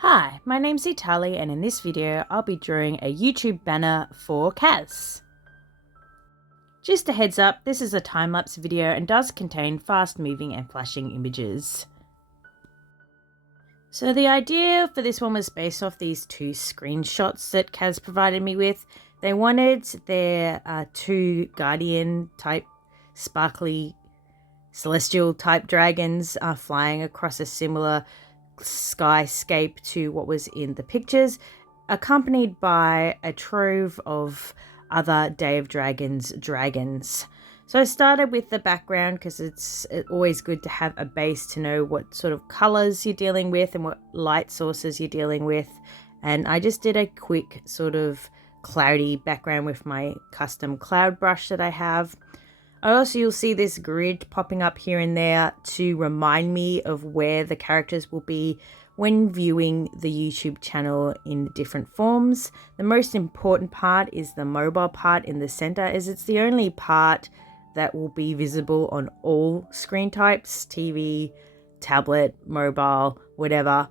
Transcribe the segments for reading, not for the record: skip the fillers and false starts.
Hi, my name's Itali and in this video I'll be drawing a YouTube banner for Kaz. Just a heads up, this is a time-lapse video and does contain fast moving and flashing images. So the idea for this one was based off these two screenshots that Kaz provided me with. They wanted their two guardian type sparkly celestial type dragons flying across a similar skyscape to what was in the pictures, accompanied by a trove of other Day of Dragons dragons. So I started with the background because it's always good to have a base to know what sort of colors you're dealing with and what light sources you're dealing with. And I just did a quick sort of cloudy background with my custom cloud brush that I have. You'll see this grid popping up here and there to remind me of where the characters will be when viewing the YouTube channel in different forms. The most important part is the mobile part in the center, as it's the only part that will be visible on all screen types, TV, tablet, mobile, whatever.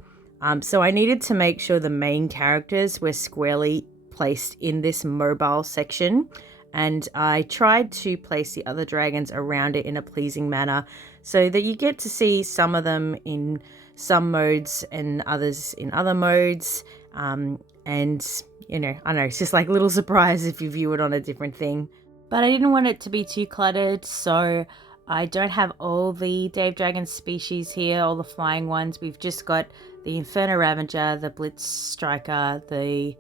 So I needed to make sure the main characters were squarely placed in this mobile section. And I tried to place the other dragons around it in a pleasing manner so that you get to see some of them in some modes and others in other modes. And, you know, I know it's just like a little surprise if you view it on a different thing. But I didn't want it to be too cluttered, so I don't have all the Day of Dragons species here, all the flying ones. We've just got the Inferno Ravager, the Blitz Striker, the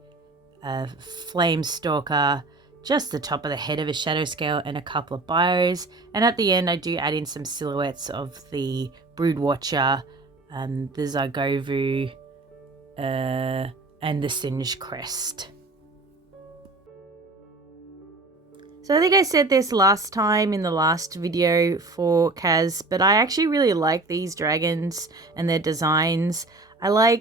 Flame Stalker, just the top of the head of a shadow scale, and a couple of bios. And at the end I do add in some silhouettes of the Brood Watcher, the Zargovu, and the Singed Crest. So I think I said this last time in the last video for Kaz, but I actually really like these dragons and their designs. I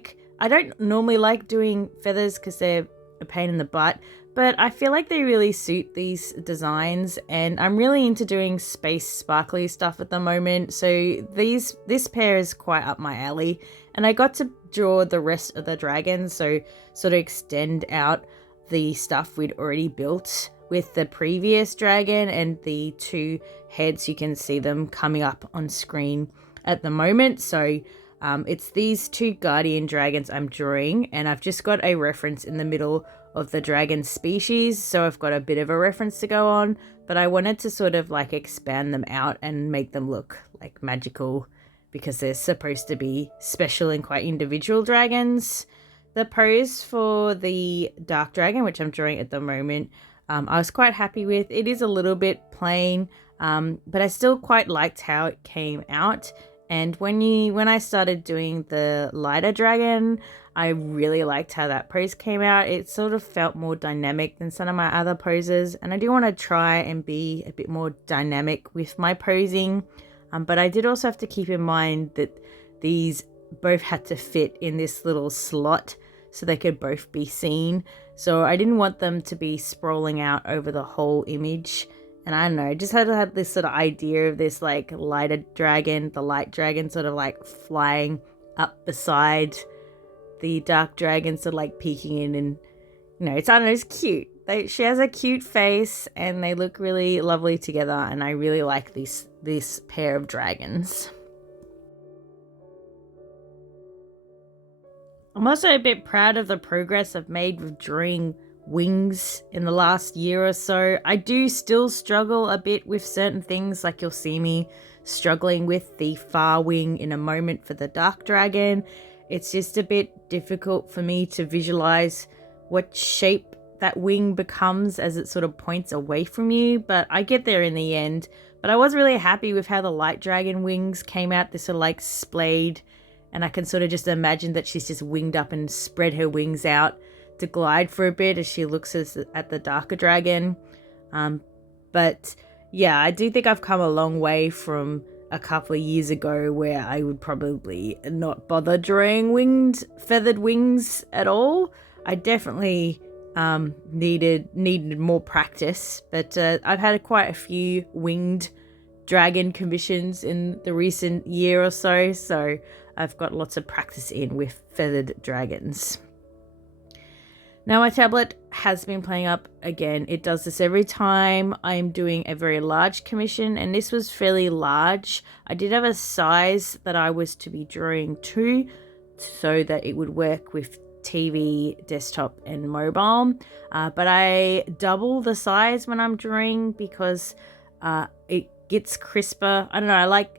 don't normally like doing feathers because they're a pain in the butt, but I feel like they really suit these designs, and I'm really into doing space sparkly stuff at the moment, so this pair is quite up my alley. And I got to draw the rest of the dragons, so sort of extend out the stuff we'd already built with the previous dragon, and the two heads, you can see them coming up on screen at the moment. So it's these two guardian dragons I'm drawing, and I've just got a reference in the middle of the dragon species, so I've got a bit of a reference to go on, but I wanted to sort of like expand them out and make them look like magical because they're supposed to be special and quite individual dragons. The pose for the dark dragon, which I'm drawing at the moment, I was quite happy with. It is a little bit plain, but I still quite liked how it came out. And when I started doing the lighter dragon, I really liked how that pose came out. It sort of felt more dynamic than some of my other poses, and I do want to try and be a bit more dynamic with my posing. But I did also have to keep in mind that these both had to fit in this little slot so they could both be seen. So I didn't want them to be sprawling out over the whole image. And I don't know, just had to have this sort of idea of this like lighter dragon, the light dragon sort of like flying up beside the dark dragon, sort of like peeking in, and you know, I don't know, it's cute. She has a cute face and they look really lovely together, and I really like this pair of dragons. I'm also a bit proud of the progress I've made with drawing wings in the last year or so. I do still struggle a bit with certain things, like you'll see me struggling with the far wing in a moment for the dark dragon. It's just a bit difficult for me to visualize what shape that wing becomes as it sort of points away from you, but I get there in the end. But I was really happy with how the light dragon wings came out, this sort of like splayed, and I can sort of just imagine that she's just winged up and spread her wings out to glide for a bit as she looks at the darker dragon. But yeah, I do think I've come a long way from a couple of years ago where I would probably not bother drawing feathered wings at all. I definitely needed more practice, but I've had quite a few winged dragon commissions in the recent year or so, so I've got lots of practice in with feathered dragons. Now my tablet has been playing up again. It does this every time I'm doing a very large commission, and this was fairly large. I did have a size that I was to be drawing to so that it would work with TV, desktop, and mobile. But I double the size when I'm drawing because it gets crisper. I don't know.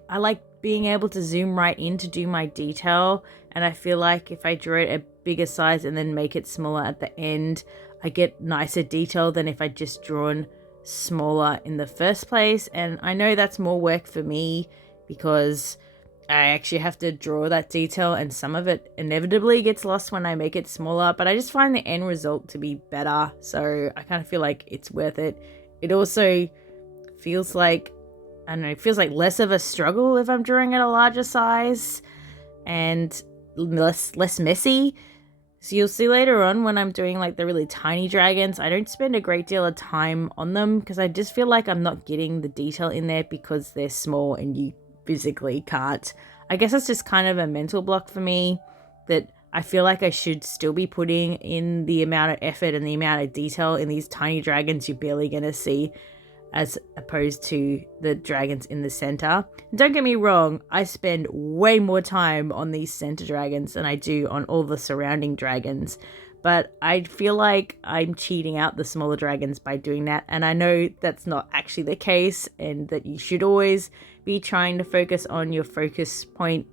I like being able to zoom right in to do my detail, and I feel like if I draw it a bigger size and then make it smaller at the end, I get nicer detail than if I just drawn smaller in the first place. And I know that's more work for me because I actually have to draw that detail, and some of it inevitably gets lost when I make it smaller, but I just find the end result to be better, so I kind of feel like it's worth it. It also feels like, I don't know, it feels like less of a struggle if I'm drawing at a larger size and less messy. So you'll see later on when I'm doing like the really tiny dragons, I don't spend a great deal of time on them because I just feel like I'm not getting the detail in there because they're small and you physically can't. I guess it's just kind of a mental block for me that I feel like I should still be putting in the amount of effort and the amount of detail in these tiny dragons you're barely going to see, as opposed to the dragons in the center. And don't get me wrong, I spend way more time on these center dragons than I do on all the surrounding dragons, but I feel like I'm cheating out the smaller dragons by doing that, and I know that's not actually the case and that you should always be trying to focus on your focus point,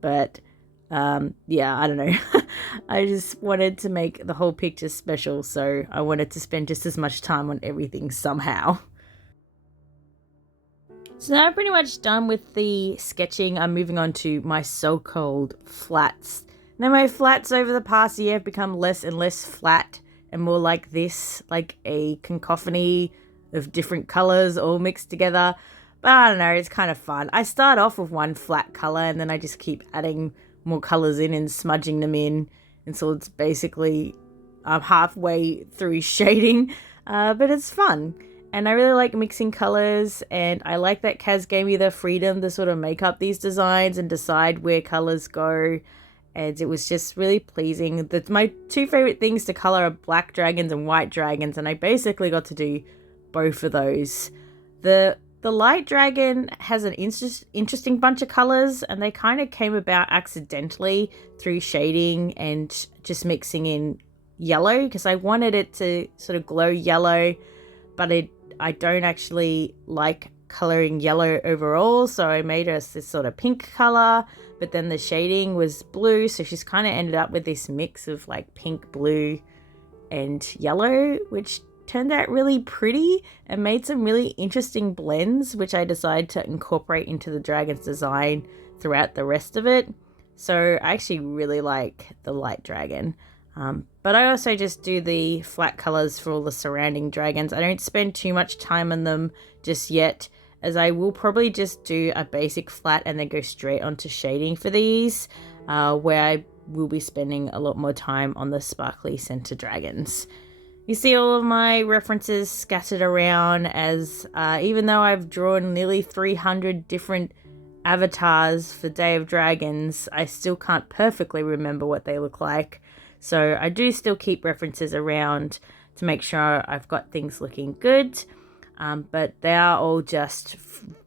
but yeah, I don't know. I just wanted to make the whole picture special, so I wanted to spend just as much time on everything somehow. So now I'm pretty much done with the sketching. I'm moving on to my so-called flats. Now my flats over the past year have become less and less flat and more like this, like a cacophony of different colors all mixed together. But I don't know, it's kind of fun. I start off with one flat color and then I just keep adding more colors in and smudging them in. And so it's basically halfway through shading, but it's fun. And I really like mixing colors, and I like that Kaz gave me the freedom to sort of make up these designs and decide where colors go. And it was just really pleasing. My two favorite things to color are black dragons and white dragons, and I basically got to do both of those. The light dragon has an interesting bunch of colors, and they kind of came about accidentally through shading and just mixing in yellow, because I wanted it to sort of glow yellow, but I don't actually like coloring yellow overall, so I made her this sort of pink color, but then the shading was blue, so she's kind of ended up with this mix of like pink, blue, and yellow, which turned out really pretty and made some really interesting blends, which I decided to incorporate into the dragon's design throughout the rest of it. So I actually really like the light dragon. But I also just do the flat colors for all the surrounding dragons. I don't spend too much time on them just yet, as I will probably just do a basic flat and then go straight onto shading for these, where I will be spending a lot more time on the sparkly center dragons. You see all of my references scattered around, as even though I've drawn nearly 300 different avatars for Day of Dragons, I still can't perfectly remember what they look like. So I do still keep references around to make sure I've got things looking good, but they are all just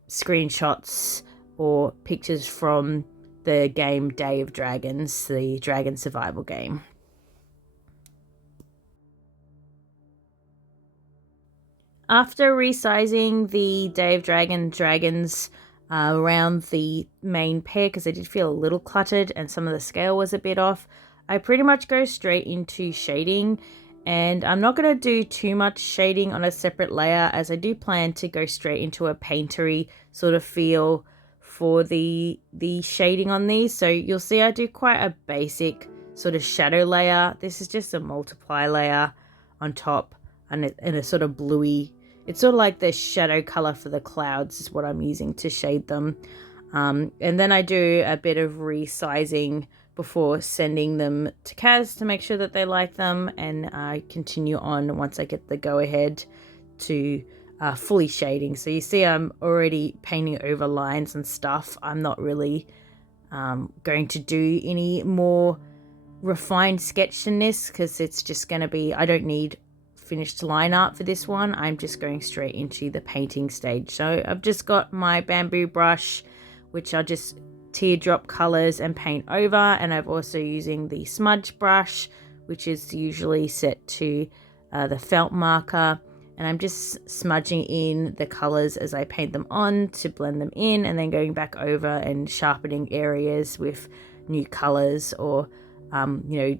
screenshots or pictures from the game Day of Dragons, the dragon survival game. After resizing the Day of dragons around the main pair, because they did feel a little cluttered and some of the scale was a bit off, I pretty much go straight into shading, and I'm not going to do too much shading on a separate layer, as I do plan to go straight into a paintery sort of feel for the shading on these. So you'll see I do quite a basic sort of shadow layer. This is just a multiply layer on top and a sort of bluey, it's sort of like the shadow color for the clouds is what I'm using to shade them. And then I do a bit of resizing before sending them to Kaz to make sure that they like them, and I continue on once I get the go ahead to fully shading. So you see I'm already painting over lines and stuff. I'm not really going to do any more refined sketch than this, because it's just going to be, I don't need finished line art for this one. I'm just going straight into the painting stage. So I've just got my bamboo brush, which I'll just teardrop colors and paint over, and I'm also using the smudge brush, which is usually set to the felt marker, and I'm just smudging in the colors as I paint them on to blend them in, and then going back over and sharpening areas with new colors, or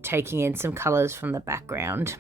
taking in some colors from the background.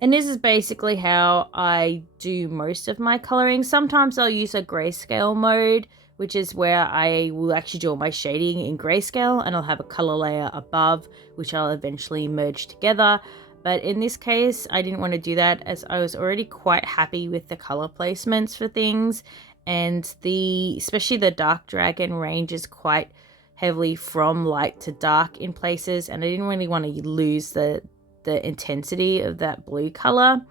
And this is basically how I do most of my coloring. Sometimes I'll use a grayscale mode, which is where I will actually do all my shading in grayscale, and I'll have a color layer above, which I'll eventually merge together. But in this case, I didn't want to do that, as I was already quite happy with the color placements for things. And especially the dark dragon ranges quite heavily from light to dark in places, and I didn't really want to lose the intensity of that blue color.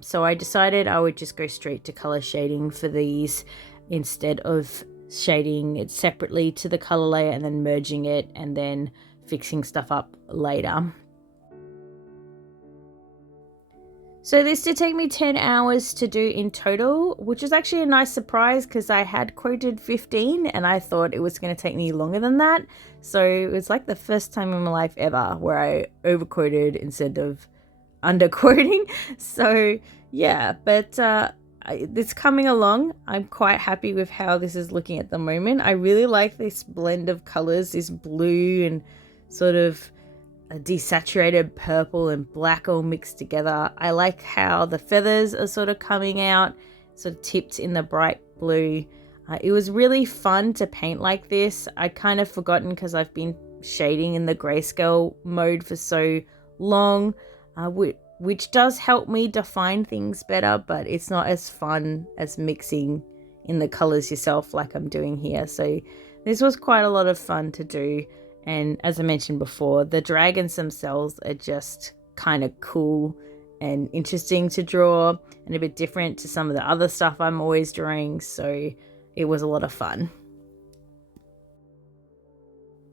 So I decided I would just go straight to color shading for these, instead of shading it separately to the color layer and then merging it and then fixing stuff up later. So this did take me 10 hours to do in total, which is actually a nice surprise, because I had quoted 15 and I thought it was going to take me longer than that. So it was like the first time in my life ever where I overquoted instead of underquoting. So yeah, but it's coming along. I'm quite happy with how this is looking at the moment. I really like this blend of colors, this blue and sort of a desaturated purple and black all mixed together. I like how the feathers are sort of coming out, sort of tipped in the bright blue. It was really fun to paint like this. I'd kind of forgotten, because I've been shading in the grayscale mode for so long, which does help me define things better, but it's not as fun as mixing in the colors yourself like I'm doing here. So this was quite a lot of fun to do. And as I mentioned before, the dragons themselves are just kind of cool and interesting to draw, and a bit different to some of the other stuff I'm always drawing. So it was a lot of fun.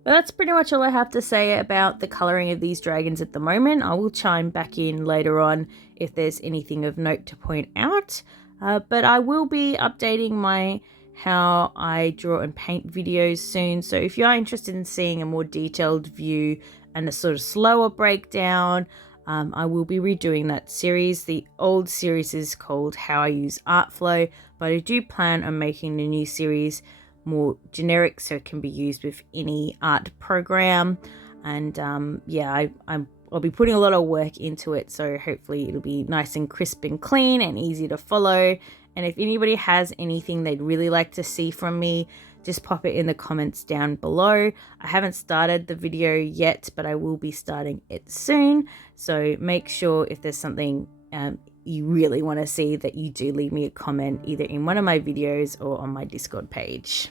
But that's pretty much all I have to say about the colouring of these dragons at the moment. I will chime back in later on if there's anything of note to point out. But I will be updating my how I draw and paint videos soon. So if you are interested in seeing a more detailed view and a sort of slower breakdown, I will be redoing that series. The old series is called How I Use Artflow, but I do plan on making the new series more generic, so it can be used with any art program. And I'll be putting a lot of work into it, so hopefully it'll be nice and crisp and clean and easy to follow. And if anybody has anything they'd really like to see from me, just pop it in the comments down below. I haven't started the video yet, but I will be starting it soon. So make sure if there's something you really want to see, that you do leave me a comment either in one of my videos or on my Discord page.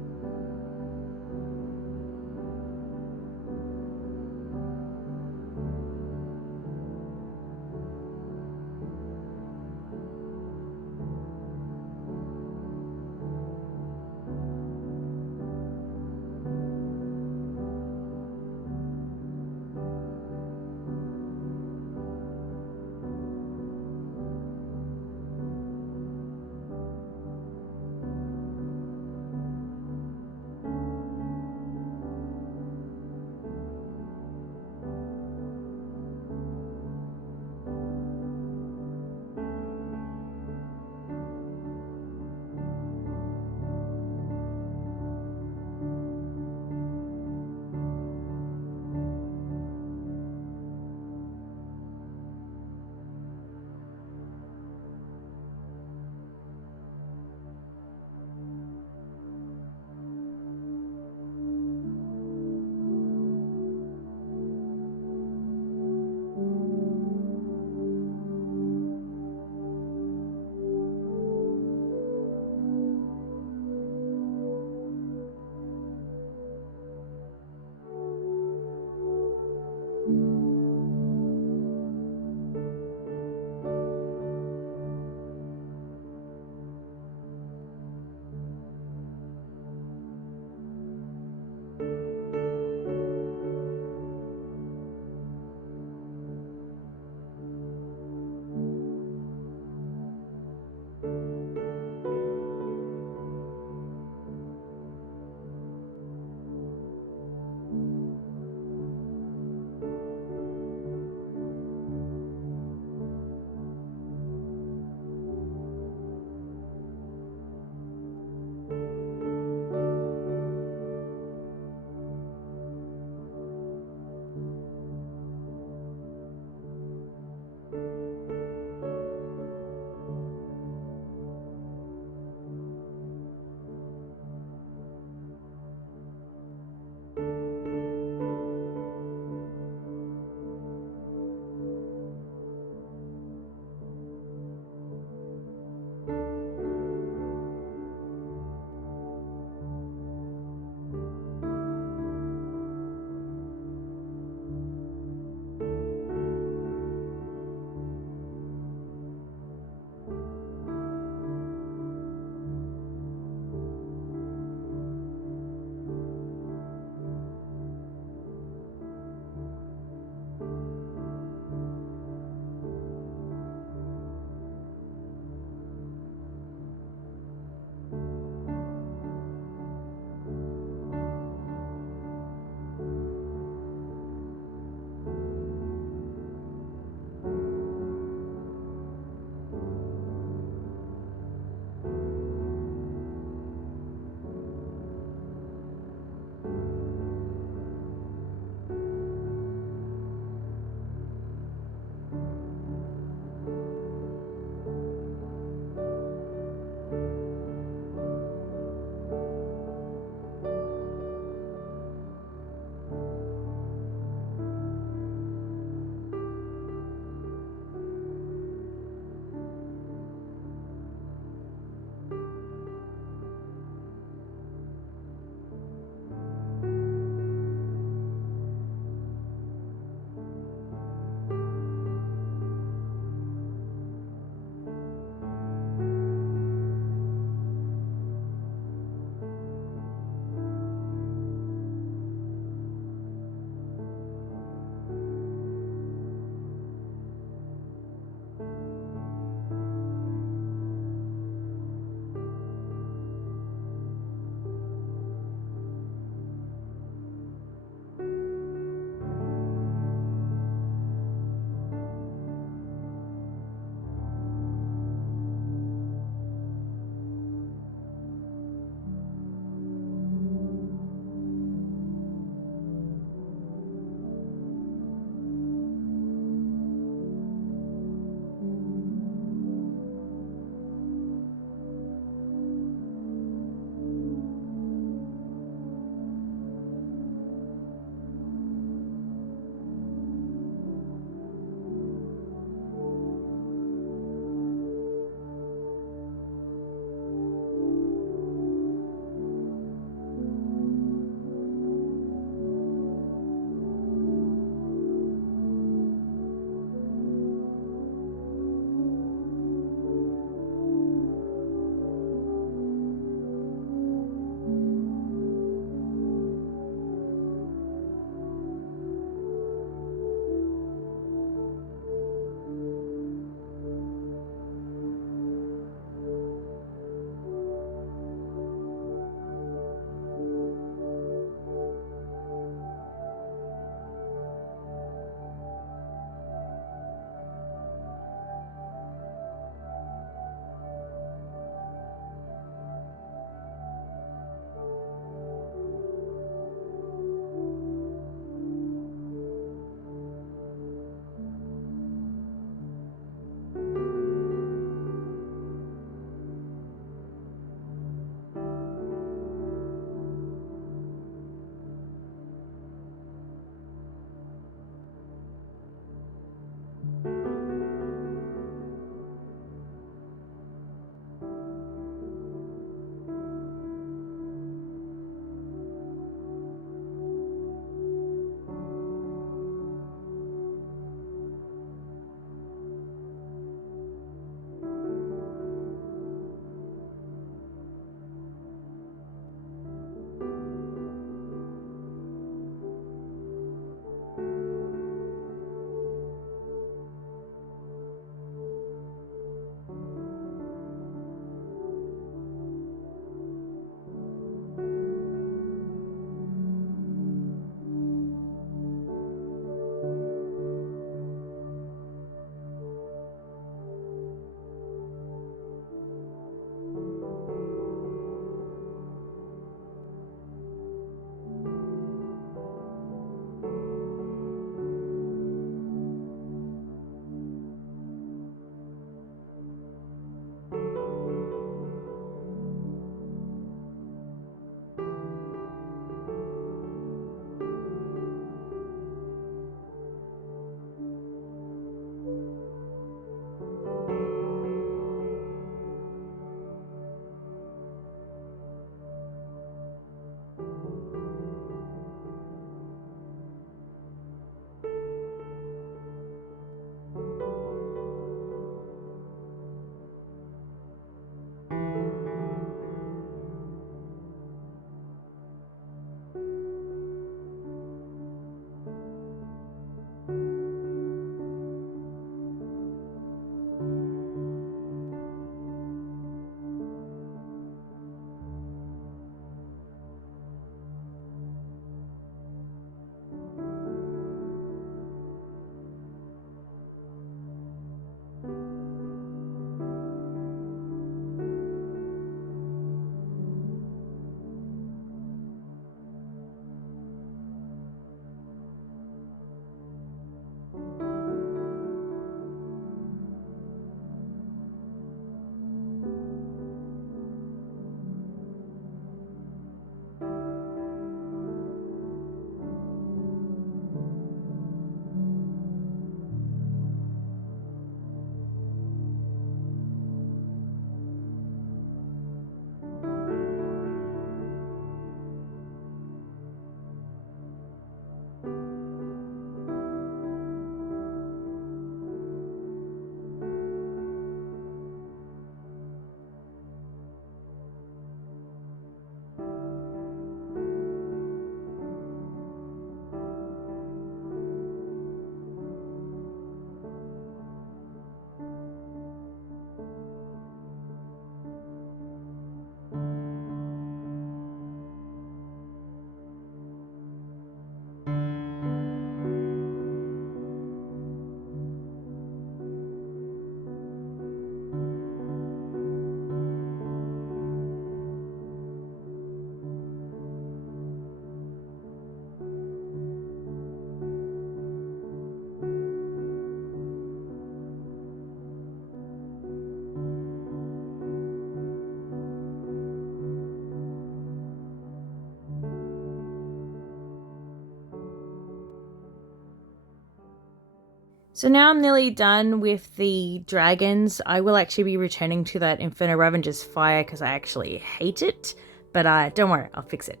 So now I'm nearly done with the dragons. I will actually be returning to that Inferno Ravager's fire because I actually hate it. But don't worry, I'll fix it.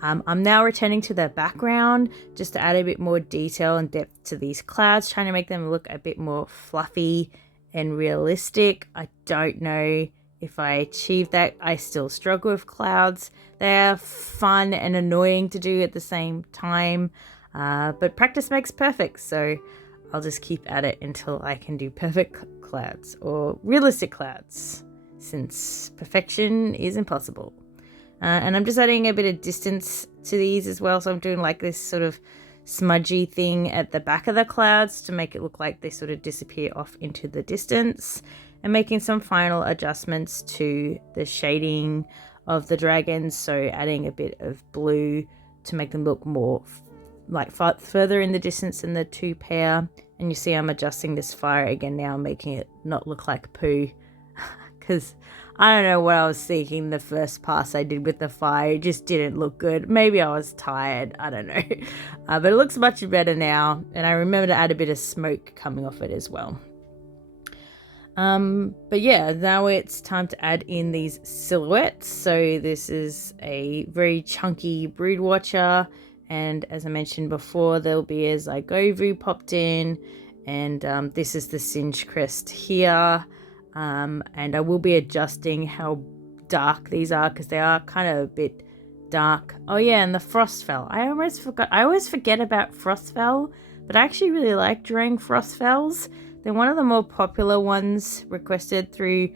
I'm now returning to the background just to add a bit more detail and depth to these clouds, trying to make them look a bit more fluffy and realistic. I don't know if I achieve that. I still struggle with clouds. They're fun and annoying to do at the same time, but practice makes perfect, so I'll just keep at it until I can do perfect clouds or realistic clouds, since perfection is impossible. And I'm just adding a bit of distance to these as well, so I'm doing like this sort of smudgy thing at the back of the clouds to make it look like they sort of disappear off into the distance, and making some final adjustments to the shading of the dragons, so adding a bit of blue to make them look more like further in the distance than the two pair. And you see I'm adjusting this fire again now, making it not look like poo, because I don't know what I was thinking the first pass I did with the fire. It just didn't look good. Maybe I was tired, I don't know. But it looks much better now, and I remember to add a bit of smoke coming off it as well. But yeah, now it's time to add in these silhouettes. So this is a very chunky brood watcher, and as I mentioned before, there'll be a Zygovu popped in, and this is the Singe crest here. And I will be adjusting how dark these are because they are kind of a bit dark. Oh yeah, and the Frostfell. I always forget about Frostfell, but I actually really like drawing Frostfells. They're one of the more popular ones requested through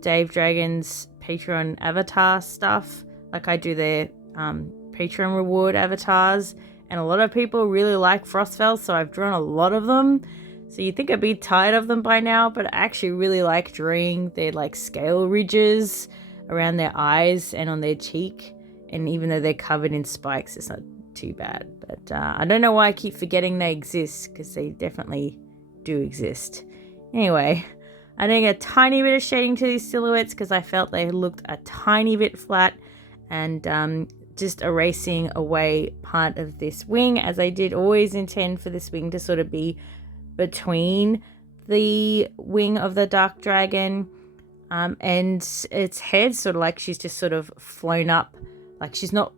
Dave Dragon's Patreon avatar stuff. Like I do their Patreon reward avatars, and a lot of people really like Frostfells, so I've drawn a lot of them. So you'd think I'd be tired of them by now, but I actually really like drawing their scale ridges around their eyes and on their cheek. And even though they're covered in spikes, it's not too bad. But I don't know why I keep forgetting they exist, because they definitely do exist. Anyway, adding a tiny bit of shading to these silhouettes because I felt they looked a tiny bit flat, and just erasing away part of this wing, as I did always intend for this wing to sort of be between the wing of the dark dragon and its head, sort of like she's just sort of flown up, like she's not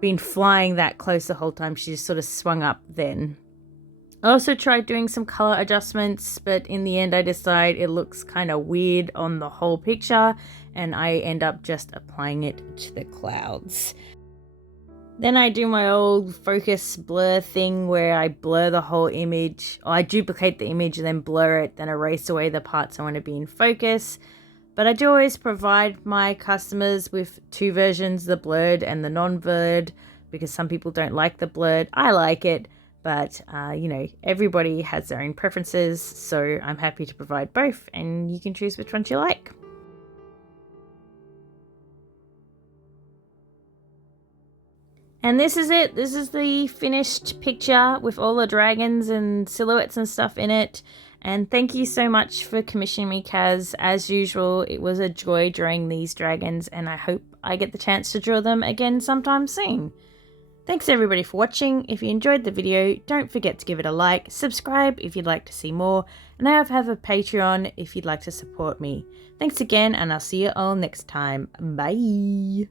been flying that close the whole time, she just sort of swung up then. I also tried doing some color adjustments, but in the end I decide it looks kind of weird on the whole picture, and I end up just applying it to the clouds. Then I do my old focus blur thing where I blur the whole image, or I duplicate the image and then blur it, then erase away the parts I want to be in focus. But I do always provide my customers with two versions, the blurred and the non-blurred, because some people don't like the blurred. I like it, but you know, everybody has their own preferences, so I'm happy to provide both, and you can choose which ones you like. And this is it. This is the finished picture with all the dragons and silhouettes and stuff in it. And thank you so much for commissioning me, Kaz. As usual, it was a joy drawing these dragons, and I hope I get the chance to draw them again sometime soon. Thanks everybody for watching. If you enjoyed the video, don't forget to give it a like, subscribe if you'd like to see more, and I have a Patreon if you'd like to support me. Thanks again, and I'll see you all next time. Bye!